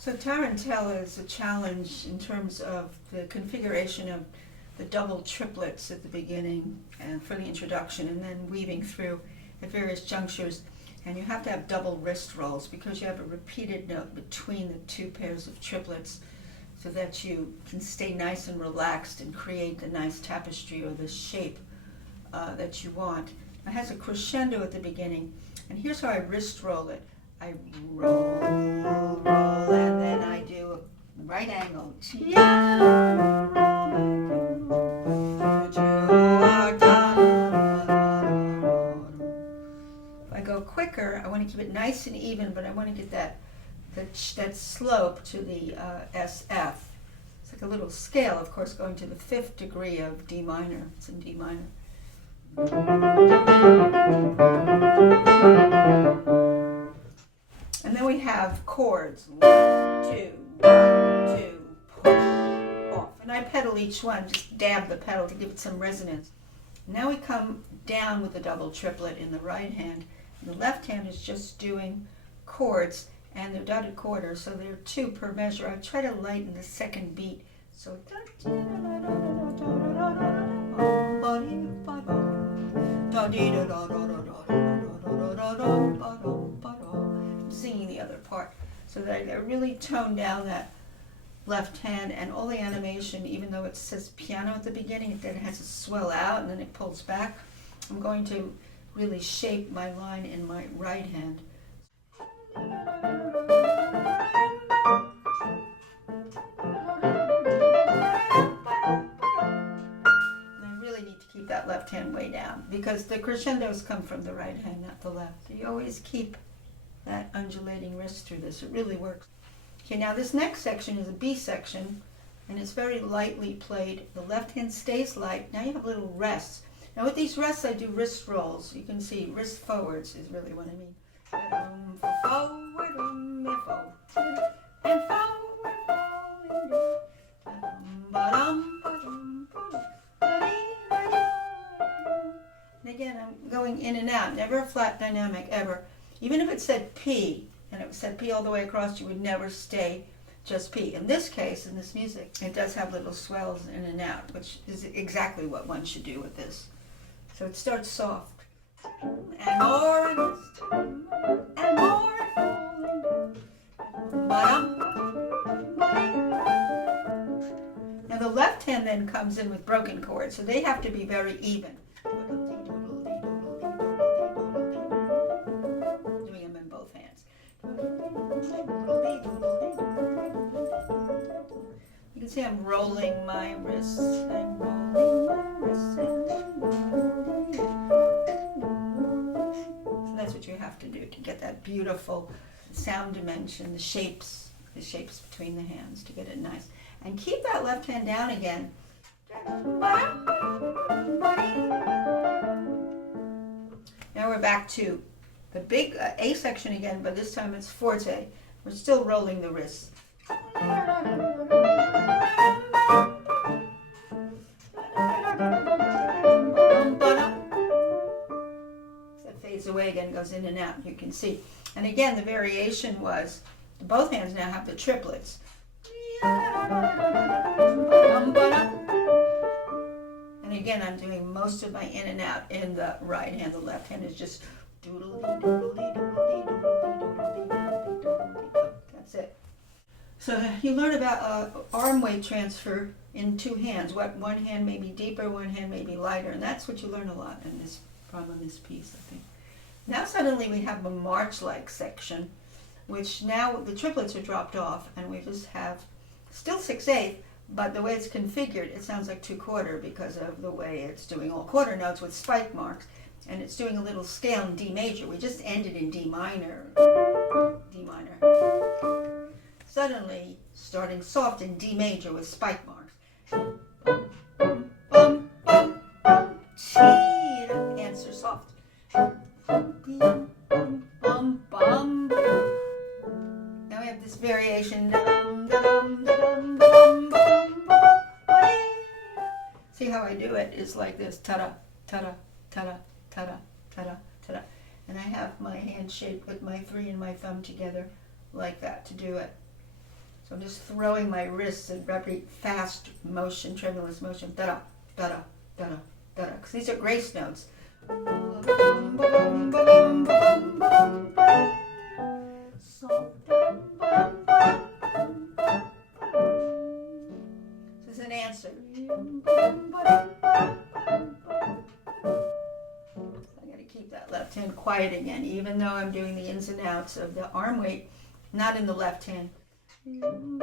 So Tarentelle is a challenge in terms of the configuration of the double triplets at the beginning and for the introduction, and then weaving through at various junctures. And you have to have double wrist rolls because you have a repeated note between the two pairs of triplets so that you can stay nice and relaxed and create the nice tapestry or the shape that you want. It has a crescendo at the beginning, and here's how I wrist roll it. I roll, roll, and then I do a right angle. If I go quicker, I want to keep it nice and even, but I want to get that slope to the SF. It's like a little scale, of course, going to the 5th degree of D minor. It's in D minor. And then we have chords. 1, 2, 1, 2, push, off. And I pedal each one, just dab the pedal to give it some resonance. Now we come down with the double triplet in the right hand. And the left hand is just doing chords, and they're dotted quarters, so there are 2 per measure. I try to lighten the second beat. So I'm singing the other part so that I really tone down that left hand, and all the animation, even though it says piano at the beginning, then it has to swell out and then it pulls back. I'm going to really shape my line in my right hand. That left hand way down because the crescendos come from the right hand, not the left. So you always keep that undulating wrist through this. It really works. Okay, now this next section is a B section, and it's very lightly played. The left hand stays light. Now you have little rests. Now with these rests, I do wrist rolls. You can see wrist forwards is really what I mean. Forward, and and again, I'm going in and out, never a flat dynamic, ever. Even if it said P, and it said P all the way across, you would never stay just P. In this case, in this music, it does have little swells in and out, which is exactly what one should do with this. So it starts soft. And more and more Now the left hand then comes in with broken chords, so they have to be very even. Doing them in both hands. You can see I'm rolling my wrists. I'm rolling my wrists. So that's what you have to do to get that beautiful sound dimension, the shapes between the hands to get it nice. And keep that left hand down again. Now we're back to the big A section again, but this time it's forte. We're still rolling the wrists. That fades away again, goes in and out, you can see. And again, the variation was, both hands now have the triplets. And again, I'm doing most of my in and out in the right hand. The left hand is just that's it. So you learn about arm weight transfer in 2 hands. One hand may be deeper, one hand may be lighter, and that's what you learn a lot in this piece, I think. Now suddenly we have a march-like section, which now the triplets are dropped off, and we just have still 6/8, but the way it's configured, it sounds like 2/4 because of the way it's doing all quarter notes with spike marks, and it's doing a little scale in D major. We just ended in D minor. Suddenly, starting soft in D major with spike marks. Answer soft. Now we have this variation. See how I do it? It's like this. Ta-da, ta-da, ta-da, ta-da, ta-da, ta-da. And I have my hand shaped with my 3 and my thumb together like that to do it. So I'm just throwing my wrists in very fast motion, tremulous motion, da-da, da-da, da-da, da-da, because these are grace notes. So this is an answer. Keep that left hand quiet again, even though I'm doing the ins and outs of the arm weight, not in the left hand. Then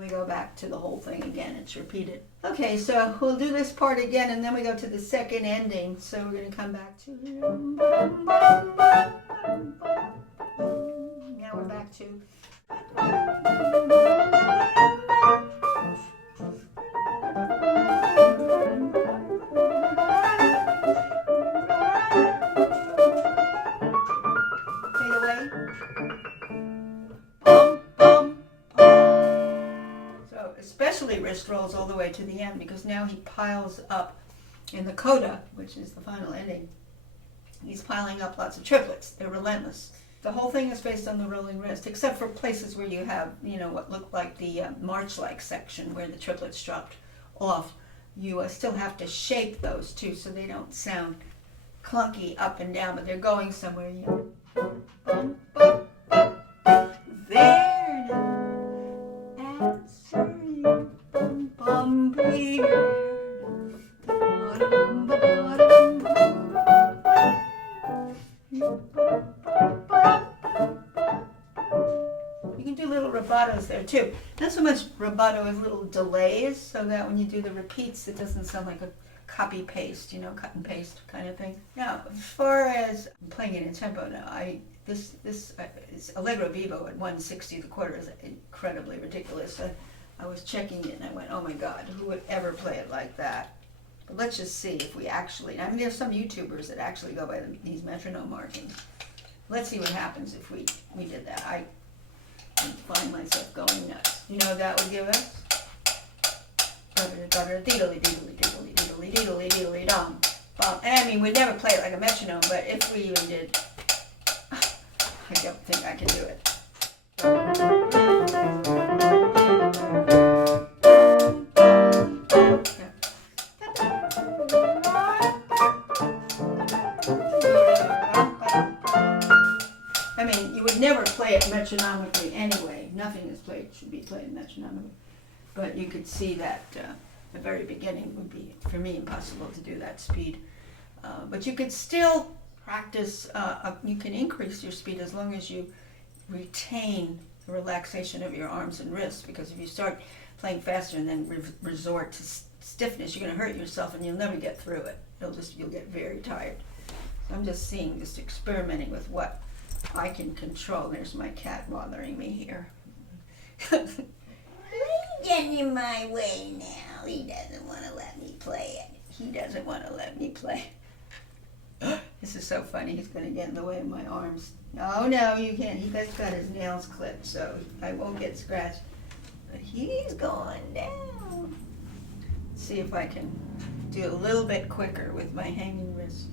we go back to the whole thing again. It's repeated. Okay, so we'll do this part again, and then we go to the second ending. So we're going to come back to. Now we're back to. Especially wrist rolls all the way to the end, because now he piles up in the coda, which is the final ending. He's piling up lots of triplets. They're relentless. The whole thing is based on the rolling wrist, except for places where you have, what looked like the march-like section where the triplets dropped off. You still have to shape those too, so they don't sound clunky up and down, but they're going somewhere. There. You can do little rubatos there too. Not so much rubato as little delays, so that when you do the repeats, it doesn't sound like a copy paste, cut and paste kind of thing. Now, as far as playing it in tempo now, this is Allegro Vivo at 160 the quarter is incredibly ridiculous. I was checking it and I went, oh my God, who would ever play it like that? But let's just see if we actually, there's some YouTubers that actually go by these metronome markings. Let's see what happens if we did that. I find myself going nuts. You know what that would give us? Diddly diddly diddly diddly diddly diddly dum. And we'd never play it like a metronome, but if we even did, I don't think I can do it. You would never play it metronomically anyway. Nothing should be played metronomically. But you could see that the very beginning would be, for me, impossible to do that speed. But you could still practice, you can increase your speed as long as you retain the relaxation of your arms and wrists, because if you start playing faster and then resort to stiffness, you're going to hurt yourself and you'll never get through it. You'll get very tired. So I'm just experimenting with what I can control. There's my cat bothering me here. He's getting in my way now. He doesn't want to let me play it. He doesn't want to let me play. This is so funny. He's going to get in the way of my arms. No, you can't. He's got his nails clipped, so I won't get scratched. But he's going down. Let's see if I can do a little bit quicker with my hanging wrist.